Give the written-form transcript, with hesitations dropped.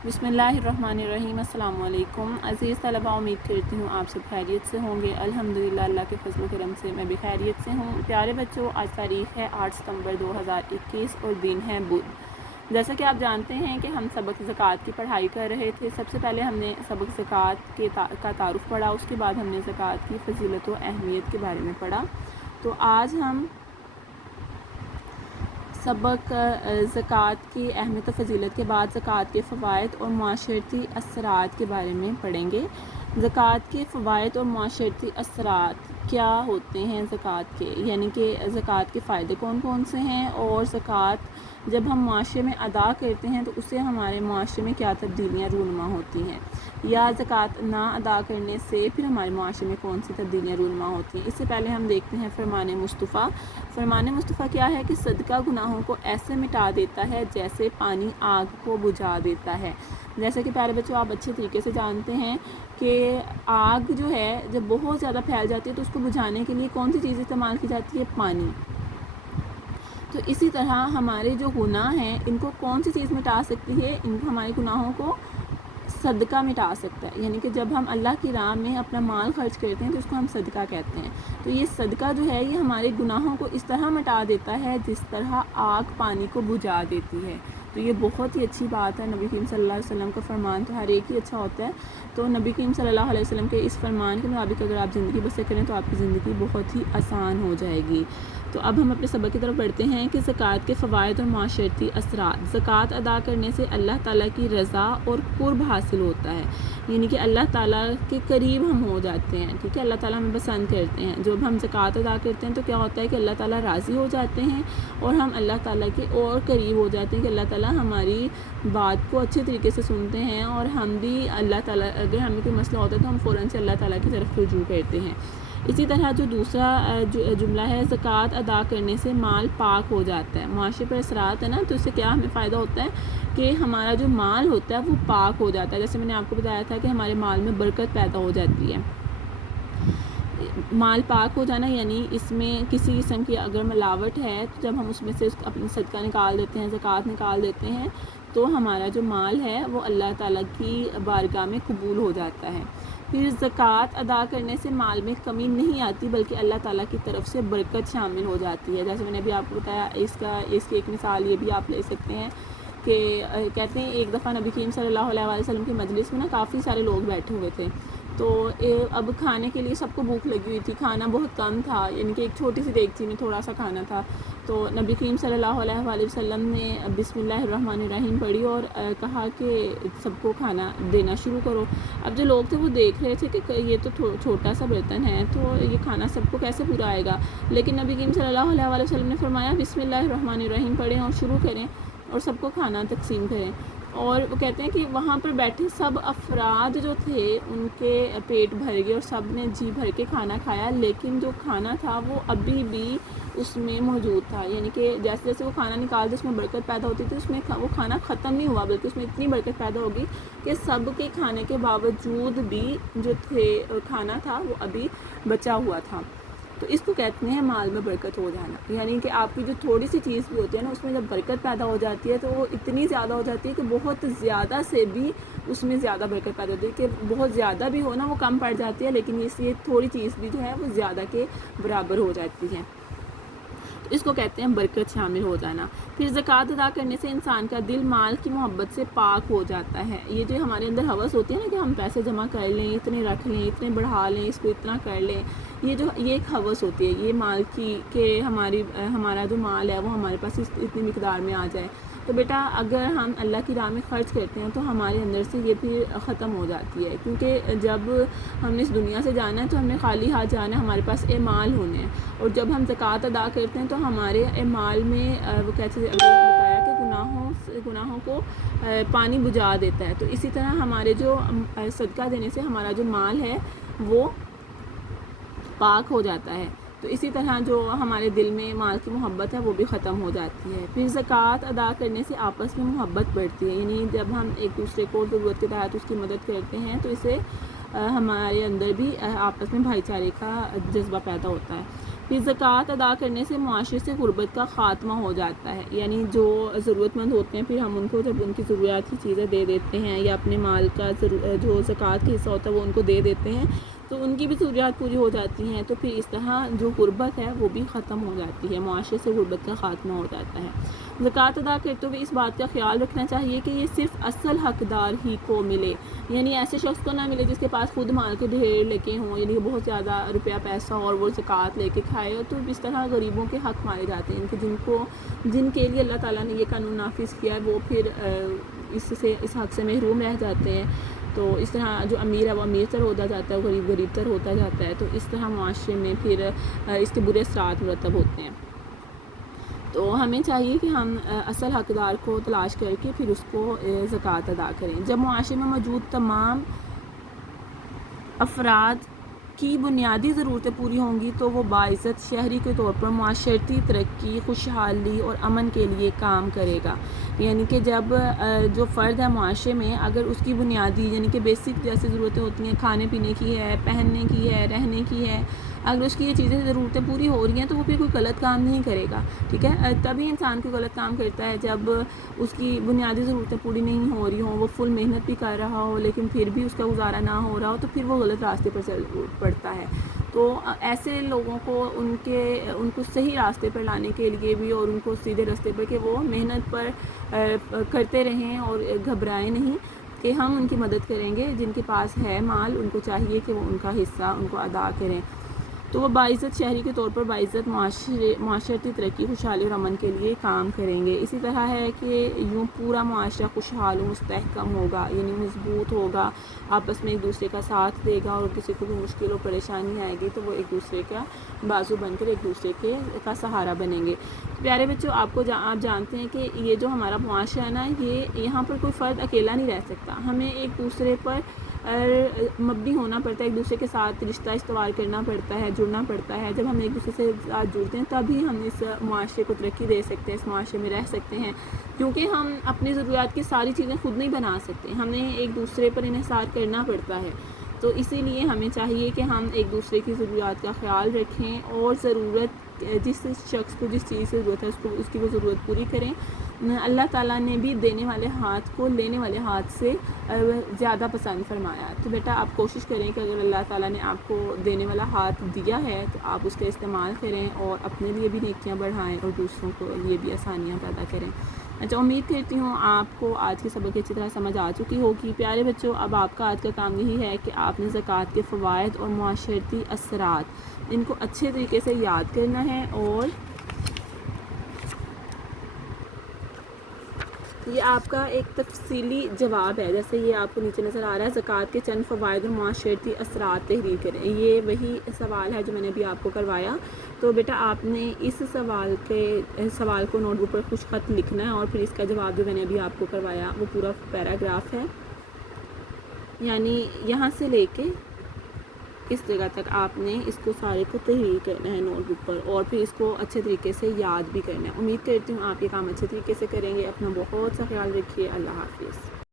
बिस्मिल्लाहिर्रहमानिर्रहीम। अस्सलाम वालेकुम अज़ीज़ तलबा, उम्मीद करती हूँ आप सब खैरियत से होंगे। अल्हम्दुलिल्लाह अल्लाह के फज़ल व करम से मैं भी खैरियत से हूँ। प्यारे बच्चों, आज तारीख़ है 8 सितंबर 2021 और दिन है बुध। जैसा कि आप जानते हैं कि हम सबक ज़कात की पढ़ाई कर रहे थे। सबसे पहले हमने सबक ज़कात का तारुफ़ पढ़ा, उसके बाद हमने ज़कात की फ़जीलत व अहमियत के बारे में पढ़ा। तो आज हम सबक ज़कात की अहमियत व फ़जीलत के बाद ज़कात के फ़वाइद और माशरती असरात के बारे में पढ़ेंगे। ज़कात के फ़वाइद और माशरती असरात क्या होते हैं ज़कात के, यानी कि ज़कात के फ़ायदे कौन कौन से हैं, और ज़कात जब हम माशरे में अदा करते हैं तो उससे हमारे माशरे में क्या तब्दीलियाँ रूनुमा होती हैं, या ज़कात ना अदा करने से फिर हमारे माशरे में कौन सी तब्दीलियाँ रूनुमा होती हैं। इससे पहले हम देखते हैं फ़रमान मुस्तफ़ा। फ़रमान मुस्तफ़ा क्या है कि सदका गुनाहों को ऐसे मिटा देता है जैसे पानी आग को बुझा देता है। जैसे कि प्यारे बच्चों, आप अच्छे तरीके से जानते हैं कि आग जो है जब बहुत ज़्यादा फैल जाती है तो उसको बुझाने के लिए कौन सी चीज़ इस्तेमाल की जाती है? पानी। तो इसी तरह हमारे जो गुनाह हैं इनको कौन सी चीज़ मिटा सकती है? इनको, हमारे गुनाहों को सदका मिटा सकता है। यानी कि जब हम अल्लाह की राह में अपना माल खर्च करते हैं तो उसको हम सदका कहते हैं। तो ये सदका जो है ये हमारे गुनाहों को इस तरह मिटा देता है जिस तरह आग पानी को बुझा देती है। तो ये बहुत ही अच्छी बात है। नबी करीम सल्लल्लाहु अलैहि वसल्लम का फरमान तो हर एक ही अच्छा होता है। तो नबी करीम सल्लल्लाहु अलैहि वसल्लम के इस फरमान के मुताबिक अगर आप ज़िंदगी बसर करें तो आपकी ज़िंदगी बहुत ही आसान हो जाएगी। तो अब हम अपने सबक की तरफ बढ़ते हैं कि ज़कात के फ़वाइद और माशरती असरात। ज़कात अदा करने से अल्लाह ताला की रज़ा और कुर्ब हासिल होता है, यानी कि अल्लाह ताला के करीब हम हो जाते हैं। ठीक है, अल्लाह ताला हमें पसंद करते हैं। जब हम ज़कात अदा करते हैं तो क्या होता है कि अल्लाह ताला राज़ी हो जाते हैं और हम अल्लाह ताला के और करीब हो जाते हैं कि अल्लाह ताला हमारी बात को अच्छे तरीके से सुनते हैं, और हम भी अल्लाह ताला, अगर हमें कोई मसला होता है तो हम फ़ौरन से अल्लाह ताला की तरफ रुजू करते हैं। इसी तरह जो दूसरा जुमला है, ज़कात अदा करने से माल पाक हो जाता है। माशरे पर असरात है ना, तो इससे क्या हमें फ़ायदा होता है कि हमारा जो माल होता है वो पाक हो जाता है। जैसे मैंने आपको बताया था कि हमारे माल में बरकत पैदा हो जाती है। माल पाक हो जाना यानी इसमें किसी किस्म की अगर मिलावट है तो जब हम उसमें से अपनी सदका निकाल देते हैं, ज़कात निकाल देते हैं, तो हमारा जो माल है वो अल्लाह ताला की बारगाह में कबूल हो जाता है। फिर ज़कात अदा करने से माल में कमी नहीं आती बल्कि अल्लाह ताला की तरफ से बरकत शामिल हो जाती है। जैसे मैंने अभी आपको बताया, इसकी एक मिसाल ये भी आप ले सकते हैं कि कहते हैं एक दफ़ा नबी करीम सल्लल्लाहु अलैहि वसल्लम की मजलिस में ना काफ़ी सारे लोग बैठे हुए थे। तो अब खाने के लिए सबको भूख लगी हुई थी, खाना बहुत कम था, यानी कि एक छोटी सी देगची में थोड़ा सा खाना था। तो नबी करीम सल्लल्लाहु अलैहि वसल्लम ने बिस्मिल्लाहिर्रहमानिर्रहीम पढ़ी और कहा कि सबको खाना देना शुरू करो। अब जो लोग थे वो देख रहे थे कि ये तो छोटा सा बर्तन है, तो ये खाना सबको कैसे पूरा आएगा। लेकिन नबी करीम सल्लल्लाहु अलैहि वसल्लम ने फरमाया बिस्मिल्लाहिर्रहमानिर्रहीम पढ़ें और शुरू करें और सबको खाना तकसीम करें। और वो कहते हैं कि वहाँ पर बैठे सब अफराद जो थे उनके पेट भर गए और सब ने जी भर के खाना खाया, लेकिन जो खाना था वो अभी भी उसमें मौजूद था। यानी कि जैसे जैसे वो खाना निकालते उसमें बरकत पैदा होती थी, उसमें वो खाना ख़त्म नहीं हुआ बल्कि उसमें इतनी बरकत पैदा होगी कि सब के खाने के बावजूद भी जो खाना था वो अभी बचा हुआ था। तो इसको कहते हैं माल में बरकत हो जाना। यानी कि आपकी जो थोड़ी सी चीज़ भी होती है ना, उसमें जब बरकत पैदा हो जाती है तो वो इतनी ज़्यादा हो जाती है कि बहुत ज़्यादा से भी उसमें ज़्यादा बरकत पैदा होती है, कि बहुत ज़्यादा भी हो ना वो कम पड़ जाती है, लेकिन ये थोड़ी चीज़ भी जो है वो ज़्यादा के बराबर हो जाती है। तो इसको कहते हैं बरकत शामिल हो जाना। फिर ज़कात अदा करने से इंसान का दिल माल की मोहब्बत से पाक हो जाता है। ये जो हमारे अंदर हवस होती है ना कि हम पैसे जमा कर लें, इतने रख लें, इतने बढ़ा लें, इसको इतना कर लें, ये एक हवस होती है ये माल की, कि हमारा जो माल है वो हमारे पास इतनी मिकदार में आ जाए। तो बेटा अगर हम अल्लाह की राह में ख़र्च करते हैं तो हमारे अंदर से ये फिर ख़त्म हो जाती है, क्योंकि जब हमने इस दुनिया से जाना है तो हमने खाली हाथ जाना है, हमारे पास एमाल होने हैं। और जब हम ज़कात अदा करते हैं तो हमारे एमाल में वो कहते हैं बताया कि गुनाहों को पानी बुझा देता है। तो इसी तरह हमारे जो सदका देने से हमारा जो माल है वो पाक हो जाता है। तो इसी तरह जो हमारे दिल में माल की मोहब्बत है वो भी ख़त्म हो जाती है। फिर ज़कात अदा करने से आपस में मोहब्बत बढ़ती है, यानी जब हम एक दूसरे को ज़रूरत के तहत उसकी मदद करते हैं तो इससे हमारे अंदर भी आपस में भाईचारे का जज्बा पैदा होता है। پھر زکوٰۃ ادا کرنے سے معاشرے سے غربت کا خاتمہ ہو جاتا ہے، یعنی جو ضرورت مند ہوتے ہیں پھر ہم ان کو جب ان کی ضروریات کی چیزیں دے دیتے ہیں یا اپنے مال کا جو زکوٰۃ کا حصہ ہوتا ہے وہ ان کو دے دیتے ہیں تو ان کی بھی ضروریات پوری ہو جاتی ہیں، تو پھر اس طرح جو غربت ہے وہ بھی ختم ہو جاتی ہے، معاشرے سے غربت کا خاتمہ ہو جاتا ہے۔ زکوٰۃ ادا کرتے ہوئے اس بات کا خیال رکھنا چاہیے کہ یہ صرف اصل حقدار ہی کو ملے، یعنی ایسے شخص کو نہ ملے جس کے پاس خود مال کے ڈھیر لے ہوں، یعنی کہ بہت زیادہ روپیہ پیسہ اور وہ زکوٰۃ لے کے کھائے ہو، تو اس طرح غریبوں کے حق مارے جاتے ہیں کہ جن کے لیے اللہ تعالیٰ نے یہ قانون نافذ کیا ہے وہ پھر اس حق سے محروم رہ جاتے ہیں۔ تو اس طرح جو امیر ہے وہ امیر تر ہوتا جاتا ہے، غریب غریب تر ہوتا جاتا ہے، تو اس طرح معاشرے میں پھر اس کے برے اثرات مرتب ہوتے ہیں۔ تو ہمیں چاہیے کہ ہم اصل حقدار کو تلاش کر کے پھر اس کو زکوٰۃ ادا کریں۔ جب معاشرے میں موجود تمام افراد کی بنیادی ضرورتیں پوری ہوں گی تو وہ باعزت شہری کے طور پر معاشرتی ترقی، خوشحالی اور امن کے لیے کام کرے گا۔ یعنی کہ جب جو فرد ہے معاشرے میں اگر اس کی بنیادی یعنی کہ بیسک جیسی ضرورتیں ہوتی ہیں، کھانے پینے کی ہے، پہننے کی ہے، رہنے کی ہے، اگر اس کی یہ چیزیں ضرورتیں پوری ہو رہی ہیں تو وہ پھر کوئی غلط کام نہیں کرے گا، ٹھیک ہے۔ تبھی انسان کوئی غلط کام کرتا ہے جب اس کی بنیادی ضرورتیں پوری نہیں ہو رہی ہوں، وہ فل محنت بھی کر رہا ہو لیکن پھر بھی اس کا گزارا نہ ہو رہا ہو، تو پھر وہ غلط راستے پر چل پڑتا ہے۔ تو ایسے لوگوں کو ان کو صحیح راستے پر لانے کے لیے بھی اور ان کو سیدھے راستے پر کہ وہ محنت پر کرتے رہیں اور گھبرائیں نہیں، کہ ہم ان کی مدد کریں گے، جن کے پاس ہے مال ان کو چاہیے کہ وہ ان کا حصہ ان کو ادا کریں، تو وہ باعزت شہری کے طور پر باعزت معاشرتی ترقی، خوشحالی اور امن کے لیے کام کریں گے۔ اسی طرح ہے کہ یوں پورا معاشرہ خوشحال و مستحکم ہوگا، یعنی مضبوط ہوگا، آپس میں ایک دوسرے کا ساتھ دے گا، اور کسی کو بھی مشکل و پریشانی آئے گی تو وہ ایک دوسرے کا بازو بن کر ایک دوسرے کا سہارا بنیں گے۔ پیارے بچوں، آپ جانتے ہیں کہ یہ جو ہمارا معاشرہ ہے نا، یہاں پر کوئی فرد اکیلا نہیں رہ سکتا، ہمیں ایک دوسرے پر مبنی ہونا پڑتا ہے، ایک دوسرے کے ساتھ رشتہ استوار کرنا پڑتا ہے، جڑنا پڑتا ہے۔ جب ہم ایک دوسرے سے ساتھ جڑتے ہیں تبھی ہم اس معاشرے کو ترقی دے سکتے ہیں، اس معاشرے میں رہ سکتے ہیں، کیونکہ ہم اپنی ضروریات کی ساری چیزیں خود نہیں بنا سکتے، ہمیں ایک دوسرے پر انحصار کرنا پڑتا ہے۔ تو اسی لیے ہمیں چاہیے کہ ہم ایک دوسرے کی ضروریات کا خیال رکھیں اور جس شخص کو جس چیز کی ضرورت ہے اس کی وہ ضرورت پوری کریں۔ اللہ تعالیٰ نے بھی دینے والے ہاتھ کو لینے والے ہاتھ سے زیادہ پسند فرمایا۔ تو بیٹا آپ کوشش کریں کہ اگر اللہ تعالیٰ نے آپ کو دینے والا ہاتھ دیا ہے تو آپ اس کا استعمال کریں اور اپنے لیے بھی نیکیاں بڑھائیں اور دوسروں کو لیے بھی آسانیاں پیدا کریں۔ اچھا، امید کرتی ہوں آپ کو آج کے سبق اچھی طرح سمجھ آ چکی ہوگی۔ پیارے بچوں، اب آپ کا آج کا کام یہی ہے کہ آپ نے زکوٰۃ کے فوائد اور معاشرتی اثرات ان کو اچھے طریقے سے یاد کرنا ہے، اور یہ آپ کا ایک تفصیلی جواب ہے، جیسے یہ آپ کو نیچے نظر آ رہا ہے، زکوٰۃ کے چند فوائد اور معاشرتی اثرات تحریر کریں۔ یہ وہی سوال ہے جو میں نے ابھی آپ کو کروایا۔ تو بیٹا آپ نے اس سوال کو نوٹ بک پر خوش خط لکھنا ہے، اور پھر اس کا جواب جو میں نے ابھی آپ کو کروایا وہ پورا پیراگراف ہے، یعنی یہاں سے لے کے اس جگہ تک آپ نے اس کو سارے کو تحریر کرنا ہے نوٹ بک پر، اور پھر اس کو اچھے طریقے سے یاد بھی کرنا ہے۔ امید کرتی ہوں آپ یہ کام اچھے طریقے سے کریں گے۔ اپنا بہت سا خیال رکھیے۔ اللہ حافظ۔